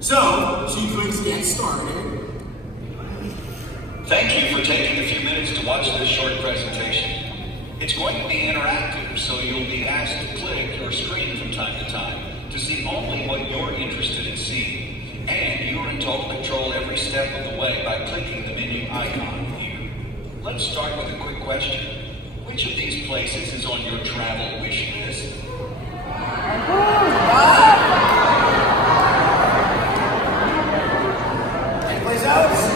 So she clicks get started. Thank you for taking a few minutes to watch this short presentation. It's going to be interactive, so you'll be asked to click or screen from time to time to see only what you're interested in seeing. And you're in total control every step of the way by clicking the menu icon here. Let's start with a quick question. Which of these places is on your travel wish list? Any place else?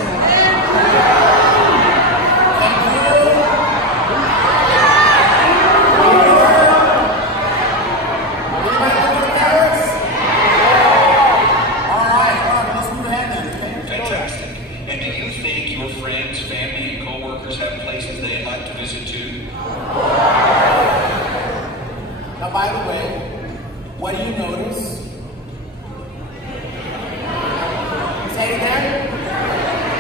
Now, by the way, what do you notice? Say it again.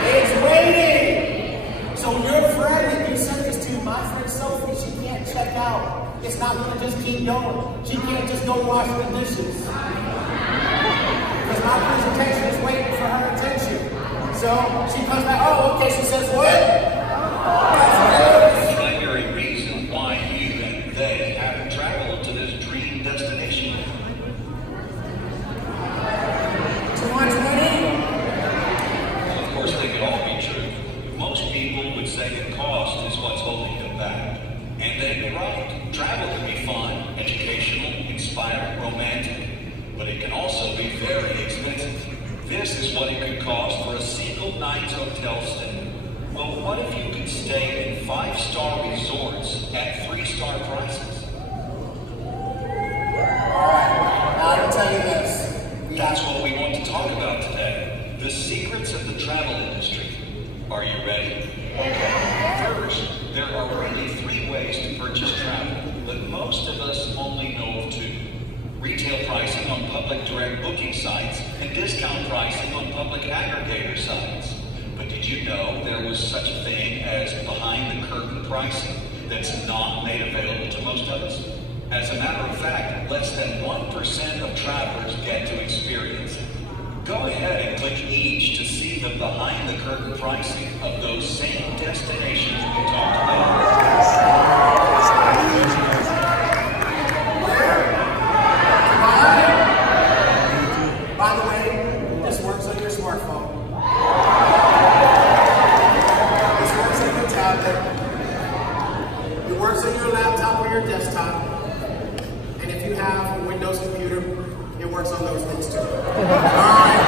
It's waiting. So your friend that you sent this to, my friend Sophie, she can't check out. It's not going to just keep going. She can't just go wash the dishes. Because my presentation is waiting for her attention. So she comes back, oh, okay, she says what? And they'd be right. Travel can be fun, educational, inspiring, romantic, but it can also be very expensive. This is what it could cost for a single night's hotel stay. Well, what if you could stay in 5-star resorts at 3-star prices? Alright, now I'll tell you this. That's what we want to talk about today. The secrets of the travel industry. Are you ready? Okay. First, there are really 3 ways to purchase travel, but most of us only know of 2. Retail pricing on public direct booking sites and discount pricing on public aggregator sites. But did you know there was such a thing as behind-the-curtain pricing that's not made available to most of us? As a matter of fact, less than 1% of travelers get to experience it. Go ahead and click each to see the behind-the-curtain pricing of those same destinations we talked about. By the way, this works on your smartphone. This works on your tablet. It works on your laptop or your desktop. And if you have a Windows computer, it works on those things too. Alright.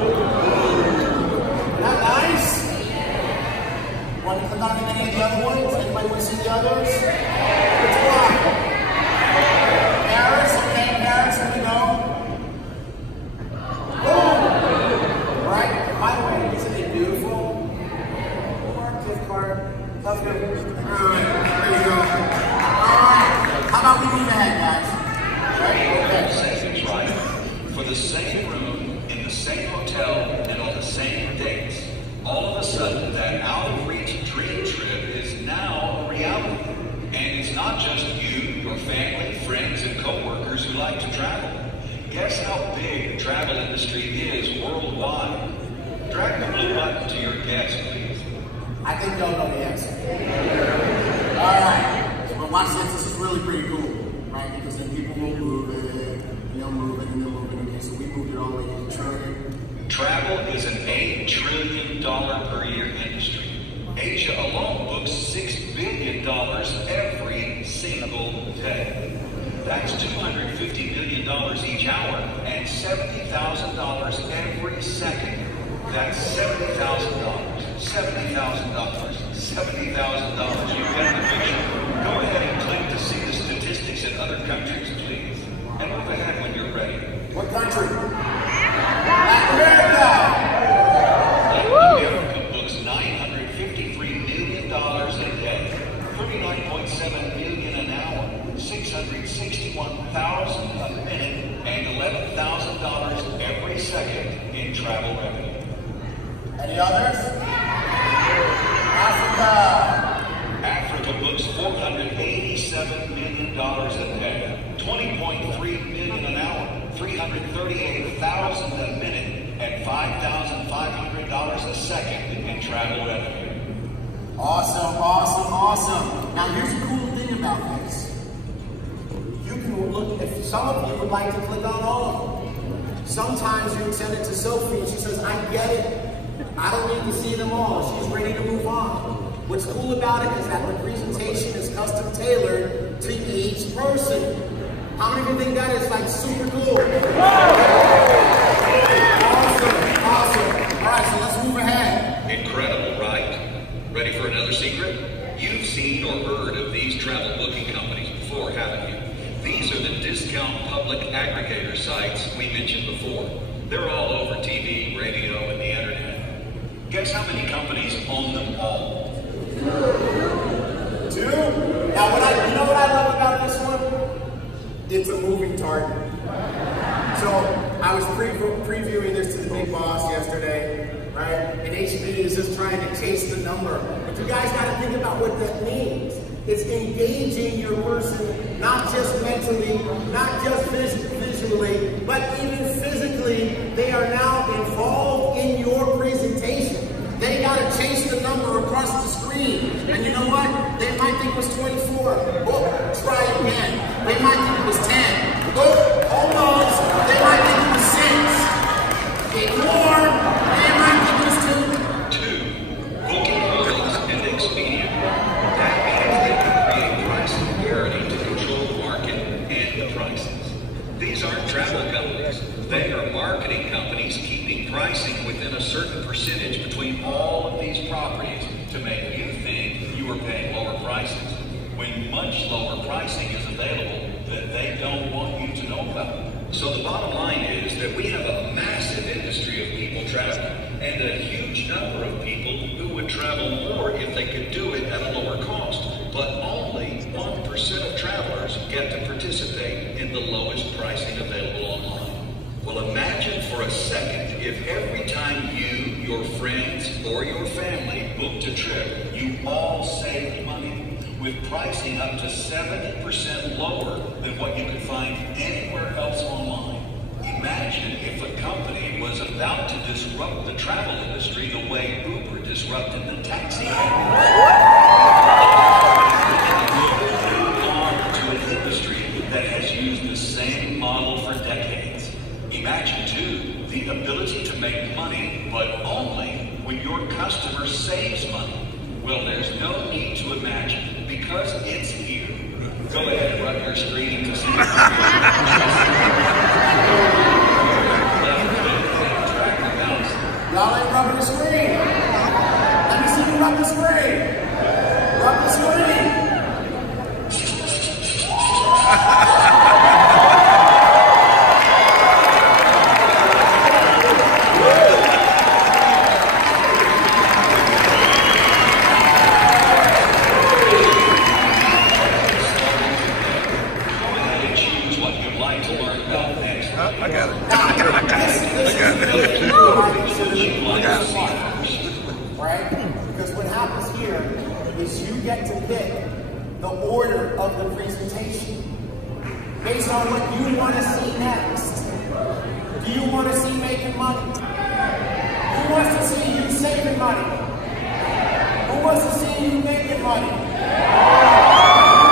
Isn't that nice? Want to click on any of the other ones? Anybody want to see the others? Which one? Paris? Okay, Paris, here we go. Boom! Alright, by the way, isn't it beautiful? Gift card. Love you. Alright, there you go. Alright, how about we move ahead, guys? Seconds, right? For the same room, in the same hotel, and on the same dates, all of a sudden that out-of-reach dream trip is now a reality. And it's not just you, your family, friends, and co-workers who like to travel. Guess how big the travel industry is worldwide? Drag the blue button to your guess, please. I think y'all know the answer. Alright, well watch this, this is really pretty cool. Right, because then people will move it, and they'll move it, and they'll move it again. So we moved it all the way to $1 trillion. Travel is an $8 trillion per year industry. Asia alone books $6 billion every single day. That's $250 million each hour and $70,000 every second. That's $70,000, $70,000, $70,000. You get the picture. Go ahead and click to see the statistics in other countries, please. And move ahead when you're ready. What country? Latin America! Latin America books $953 million a day, $39.7 million an hour, $661,000 a minute, and $11,000 every second in travel revenue. Any others? Africa! Africa books $487 million a day, $20.3 million an hour, $300,000 $3,000 a minute and $5,500 a second in travel revenue. Awesome, awesome, awesome. Now here's the cool thing about this. You can look, if some of you would like to click on all of them. Sometimes you send it to Sophie and she says, I get it. I don't need to see them all. She's ready to move on. What's cool about it is that the presentation is custom tailored to each person. How many of you think that is like super cool? Awesome, awesome. All right, so let's move ahead. Incredible, right? Ready for another secret? You've seen or heard of these travel booking companies before, haven't you? These are the discount public aggregator sites we mentioned before. They're all over TV, radio, and the internet. Guess how many companies own them all? 2. Now, you know what I love about this one? It's a moving target. So I was previewing this to the big boss yesterday, right? And HB is just trying to chase the number. But you guys got to think about what that means. It's engaging your person, not just mentally, not just visually, but even physically. They are now involved in your presentation. They got to chase the number across the screen. And you know what? They might think it was 24. Oh, try again. They might think it was 10. Oh, almost. They might think it was 6. Ignore. They might think it was 2. Booking Holdings and Expedia. That means they can create price parity to control the market and the prices. These aren't travel companies. They are marketing companies keeping pricing within a certain percentage between all of these properties to make you think you are paying lower prices, when much lower pricing is available that they don't want you to know about. So the bottom line is that we have a massive industry of people traveling, and a huge number of people who would travel more if they could do it at a lower cost. But only 1% of travelers get to participate in the lowest pricing available online. Well, imagine for a second if every time you, your friends, or your family booked a trip, you all saved money, with pricing up to 70% lower than what you could find anywhere else online. Imagine if a company was about to disrupt the travel industry the way Uber disrupted the taxi to an industry that has used the same model for decades. Imagine, too, the ability to make money, but only when your customer saves money. Well, there's no need to imagine, because it's here. Go ahead and rub your screen to see it. Y'all ain't rubbing the screen. Let me see you rub the screen. Rub the screen. Right? Because what happens here is you get to pick the order of the presentation based on what you want to see next. Do you want to see making money? Who wants to see you saving money? Who wants to see you making money? Who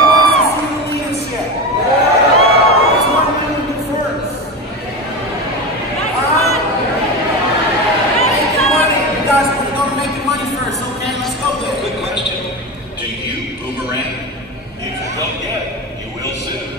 wants to see you leadership? Which one do you do first? Making money. You guys want to go to making money first, okay? Let's go there. Good question. Do you boomerang? If you don't yet, you will soon.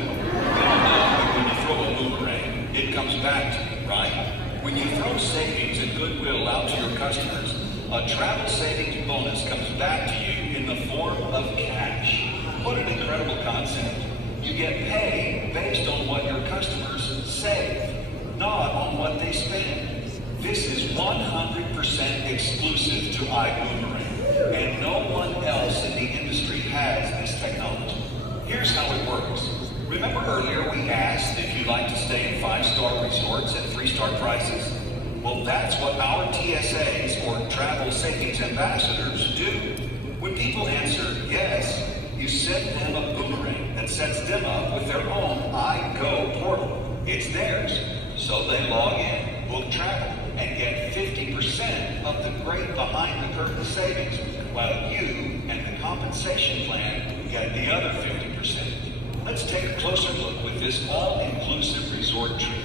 When you throw a boomerang, it comes back to you, right? When you throw savings and goodwill out to your customers, a travel savings bonus comes back to you in the form of cash. What an incredible concept. You get paid based on what your customers save, not on what they spend. This is 100% exclusive to IBuumerang, and no one else in the industry has this technology. Here's how it works. Remember earlier we asked if you'd like to stay in 5-star resorts at 3-star prices? Well, that's what our TSAs, or Travel Savings Ambassadors, do. When people answer yes, you send them a boomerang that sets them up with their own iGo portal. It's theirs. So they log in, book travel, and get 50% of the great behind-the-curtain savings, while you and the compensation plan get the other 50%. Let's take a closer look with this all-inclusive resort trip.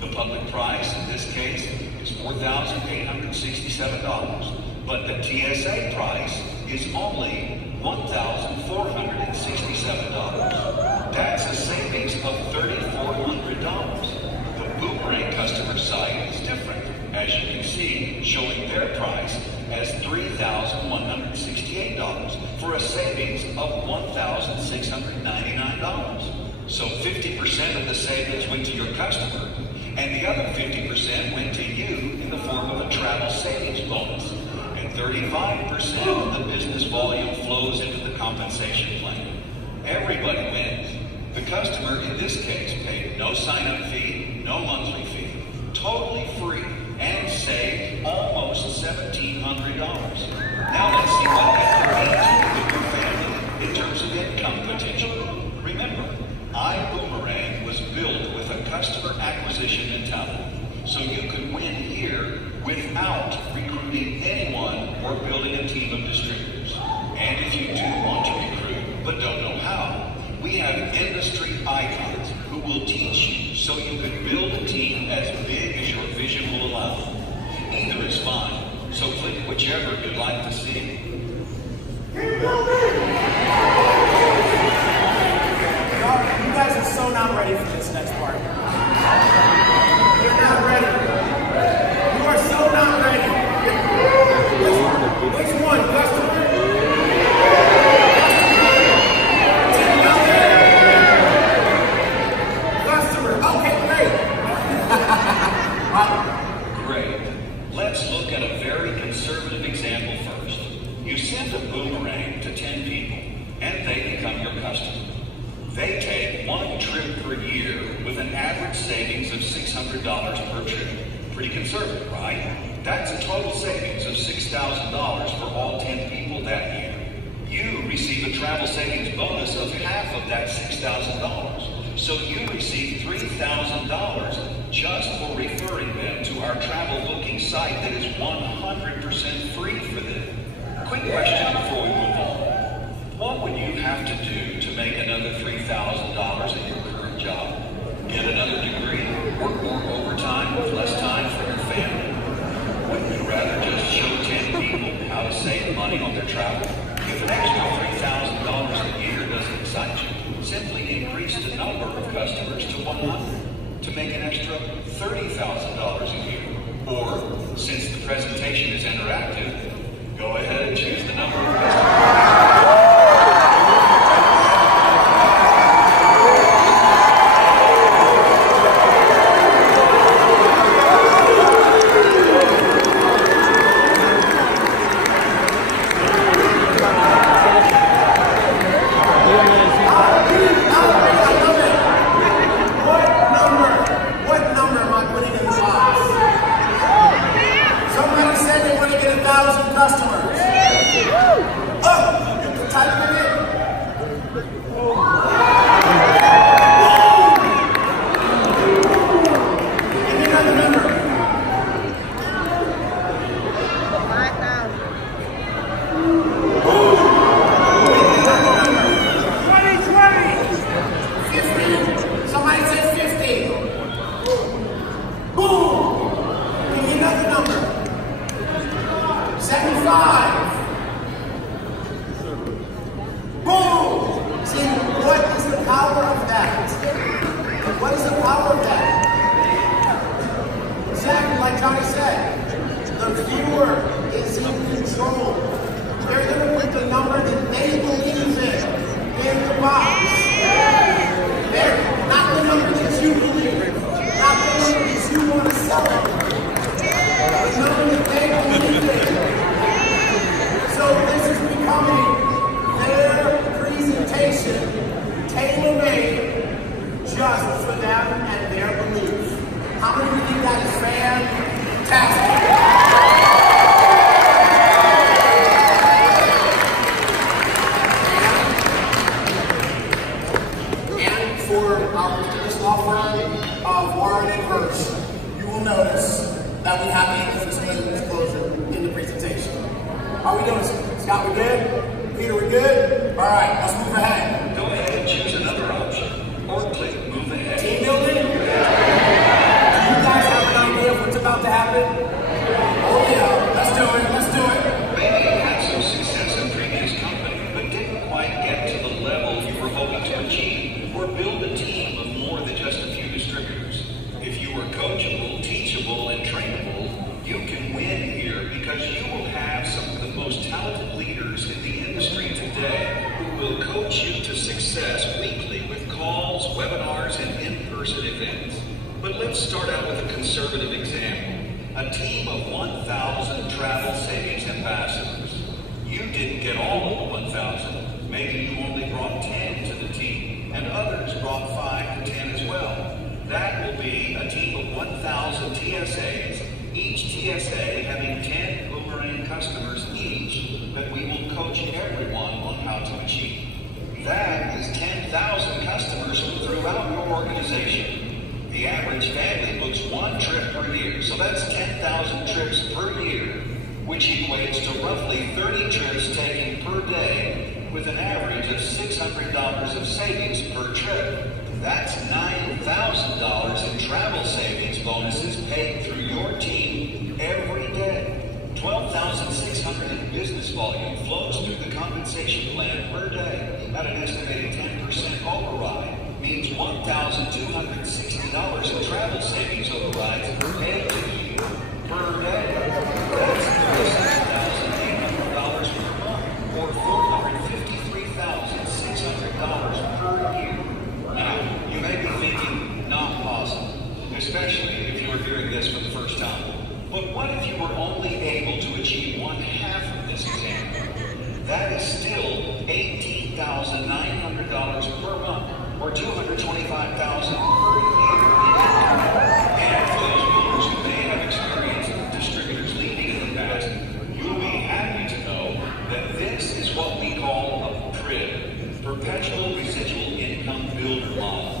The public price in this case is $4,867, but the TSA price is only $1,467. That's a savings of $3,400. The Boomerang customer site is different, as you can see, showing their price as $3,168 for a savings of $1,699. So 50% of the savings went to your customer, and the other 50% went to you in the form of a travel savings bonus. And 35% of the business volume flows into the compensation plan. Everybody wins. The customer in this case paid no sign-up fee, no monthly fee, totally free, and saved almost $1,700. Now let's see what that means with your family in terms of income potential. Remember, IBuumerang was built with a customer acquisition mentality, so you could win here without recruiting anyone or building a team of distributors. And if you do want to recruit but don't know how, we have industry icons who will teach you so you can build a team as big as your vision will allow. Either is fine, so click whichever you'd like to see. You guys are so not ready for this next part. You're not ready. You are so not ready. Which one, customer? Great. Let's look at a very conservative example first. You send a boomerang to 10 people, and they become your customer. They take one trip per year with an average savings of $600 per trip. Pretty conservative, right? That's a total savings of $6,000 for all 10 people that year. You receive a travel savings bonus of half of that $6,000. So you receive $3,000 just for referring them to our travel booking site that is 100% free for them. Quick question before we move on. What would you have to do to make another $3,000 at your current job? Get another degree? Work more overtime with less time for your family? Wouldn't you rather just show 10 people how to save money on their travel? If an extra $3,000 a year doesn't excite you, simply increase the number of customers to 100 to make an extra $30,000 a year. Or, since the presentation is interactive, go ahead and choose the number of customers. Friday first, you will notice that we have the interest rate disclosure in the presentation. How are we doing, Scott? We good? Peter, we good? All right, let's move ahead. Go ahead and choose another option, or click Move Ahead. Team building? Do you guys have an idea of what's about to happen? Oh yeah, let's do it, let's do it. Maybe you had some success in previous company, but didn't quite get to the level you were hoping to achieve, or build a team of more than just a few distributors. If you are coachable, teachable, and trainable, you can win here because you will have some of the most talented leaders in the industry today who will coach you to success weekly with calls, webinars, and in-person events. But let's start out with a conservative example. A team of 1,000 travel savings ambassadors. You didn't get all of the 1,000. Maybe you only brought 10 to the team, and others brought 5 to 10 as well. That will be a team of 1,000 TSAs, each TSA having 10 Boomerang customers each that we will coach everyone on how to achieve. That is 10,000 customers throughout your organization. The average family books 1 trip per year, so that's 10,000 trips per year, which equates to roughly 30 trips taken per day, with an average of $600 of savings per trip. That's $9,000 in travel savings bonuses paid through your team every day. $12,600 in business volume flows through the compensation plan per day at an estimated 10% override. Means $1,260 in travel savings overrides paid to you per day. That's $6,800 per month, or $453,600 per year. Now, you may be thinking, not possible, especially if you are hearing this for the first time. But what if you were only able to achieve 1/2 of this example? That is still $18,900 per month, or $225,000 per year. And for those builders who may have experienced distributors leaving in the past, you'll be happy to know that this is what we call a PRIB, Perpetual Residual Income Builder Model.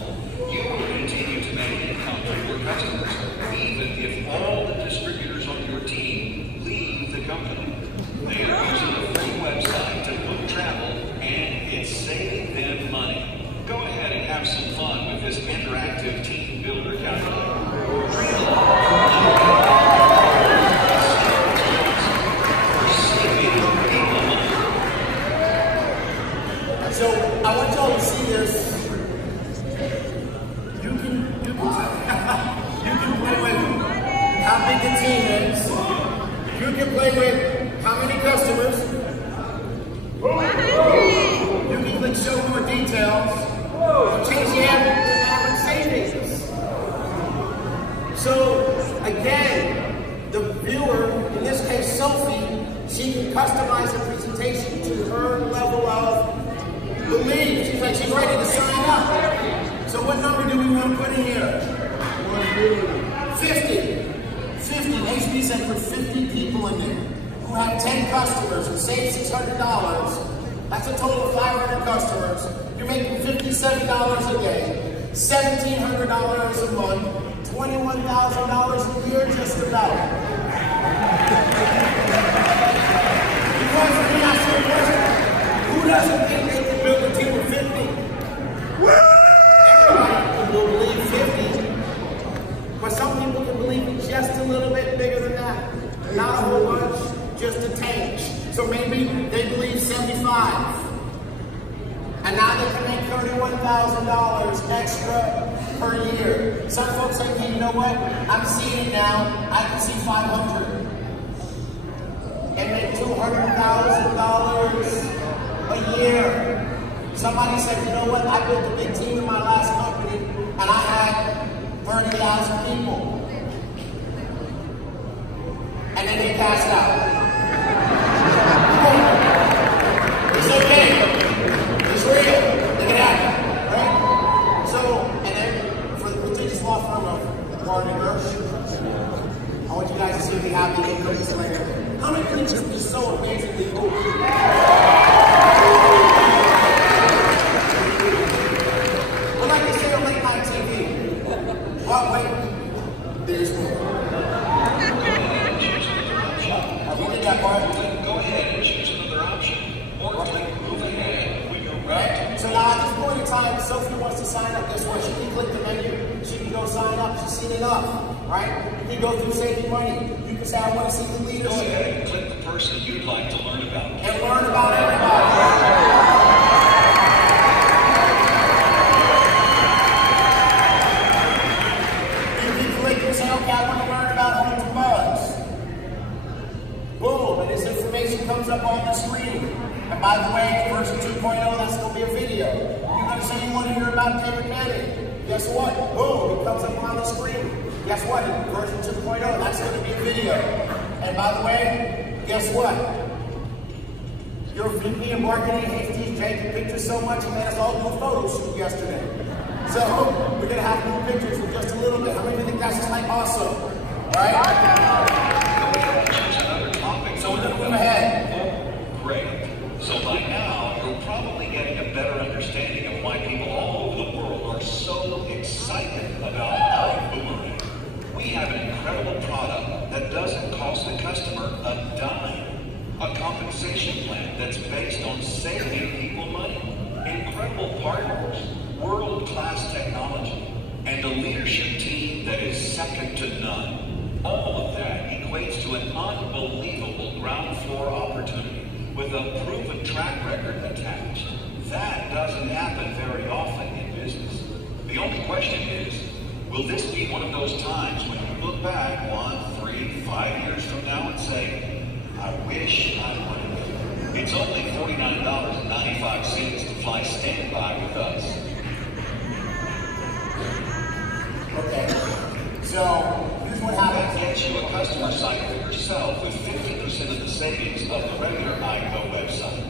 You will continue to make income for your customers, even if all the distributors on your team leave the company. They are using a free website to book travel, and it's saving them money. Go ahead and have some fun with this interactive team builder calculator. So I want y'all to see this. You can play with how big the team is. You can play with how many customers. You can click show more details. Change the average savings. So again, the viewer, in this case Sophie, she can customize the presentation to her level of belief. She's like, she's ready to sign up. So what number do we want to put in here? 50. 50. HB said put 50 people in there who have 10 customers and save $600. That's a total of 500 customers. You're making $57 a day, $1,700 a month, $21,000 a year just about. Because let me ask you a question. Who doesn't think they can build a team of 50? Everybody will believe 50. But some people can believe just a little bit bigger than that. Not a whole bunch, just a tinge. So maybe they believe 75. And now they can make $31,000 extra per year. Some folks say, hey, you know what? I'm seeing it now. I can see 500. And make $200,000 a year. Somebody said, you know what? I built a big team in my last company, and I had 30,000 people. And then they passed out. It's okay. It's real. Look at that. Right? So, and then for the prestigious law firm of Warren & Gersh, I want you guys to see me have the income disclaimer. How many things can be so amazingly cool? Well, like they say on late night TV, well, wait. There's more. Go ahead and choose another option. Or click move ahead when you're ready. So now at this point in time, Sophie wants to sign up this way. She can click the menu. She can go sign up. She's seen enough, right? You can go through saving money. You can say, I want to see the leadership. Go ahead and click the person you'd like to learn about. And learn about everybody. You can click and say, okay, I want to learn about Home to Buzz. Boom, and this information comes up on the screen. And by the way, version 2.0, that's going to be a video. You're going to say you want to hear about David Manning. Guess what? Boom, it comes up on the screen. Guess what? In version 2.0, that's going to be a video. And by the way, guess what? Your VP of Marketing hates these janky pictures so much, he made us all do a photo shoot yesterday. So, we're going to have new pictures in just a little bit. How many of you think that's just like awesome? All right? So we're going to move ahead. Great. So by now, you're probably getting a better understanding of why people all over the world are so excited about IBuumerang. We have an incredible product that doesn't cost the customer a dime. A compensation plan that's based on saving people money. Incredible partners, world-class technology, and a leadership team that is second to none. All of that equates to an unbelievable ground floor opportunity with a proven track record attached. That doesn't happen very often in business. The only question is, will this be one of those times when you look back 1, 3, 5 years from now and say, I wish I would have. It's only $49.95 to fly standby with us. Okay, so here's what happens. That gets you a customer site for yourself with 50% of the savings of the regular IBuumerang website.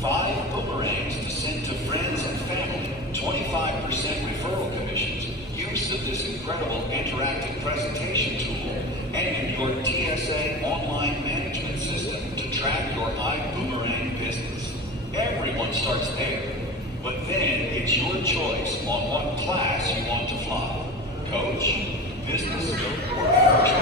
5 boomerangs to send to friends and family, 25% referral commissions, use of this incredible interactive presentation tool, and your TSA online management system to track your IBuumerang business. Everyone starts there, but then it's your choice on what class you want to fly. Coach, business, or commercial.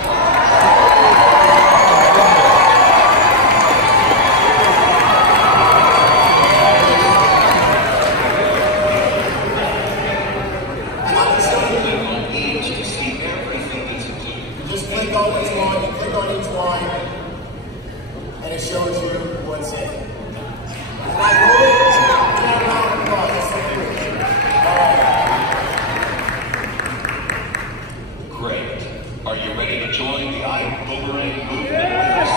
Great. Are you ready to join the IBuumerang movement with us?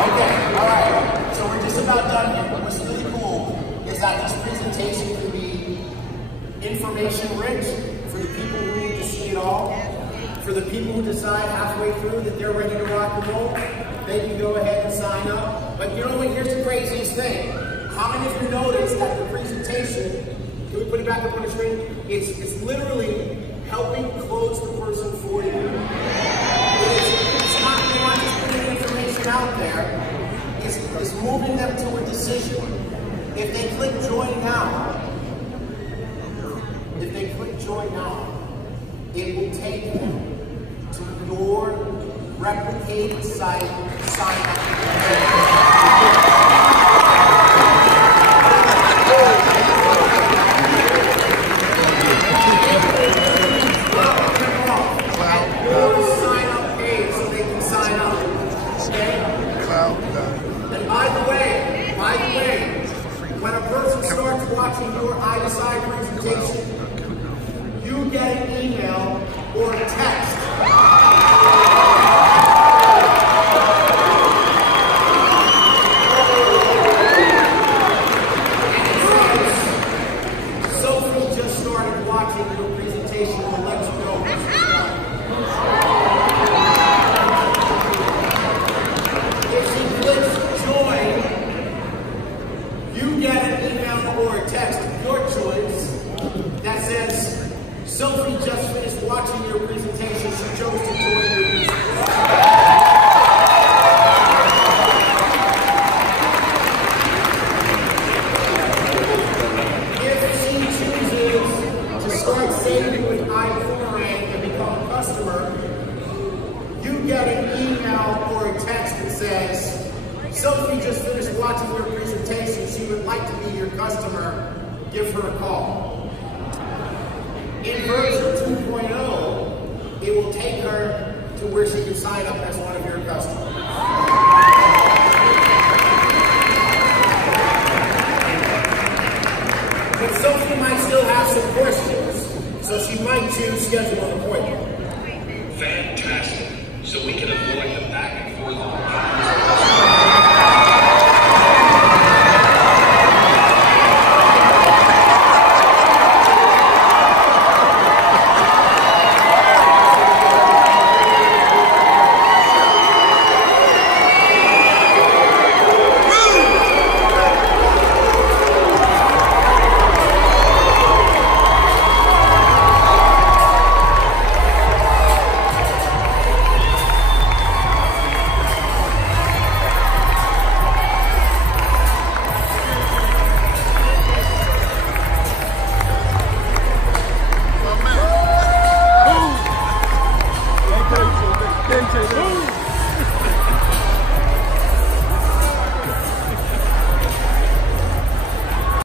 Okay, all right. So we're just about done here. But what's really cool is that this presentation can be information rich for the people who need to see it all. For the people who decide halfway through that they're ready to rock and roll, they can go ahead and sign up. But you know what? Here's the craziest thing. How many of you noticed that the presentation, can we put it back up on the screen? It's literally helping close the person for you. It's not just putting information out there. It's moving them to a decision. If they click join now, it will take them to your replicated site, sign up. Watching your ISI presentation, you get an email or a text. Sophie just started watching your presentation. We'll let you know what's done. If she clicks join, you get an email or a text of your choice that says, Sophie just finished watching your presentation. She chose to join your business. If she chooses to start saving with IBuumerang and become a customer, you get an email or a text that says, Sophie just finished watching your presentation. She would like to be your customer. Give her a call. In version 2.0, it will take her to where she can sign up as one of your customers. But Sophie might still have some questions, so she might choose schedule an appointment. Fantastic. So we can avoid the back and forth of Thank you.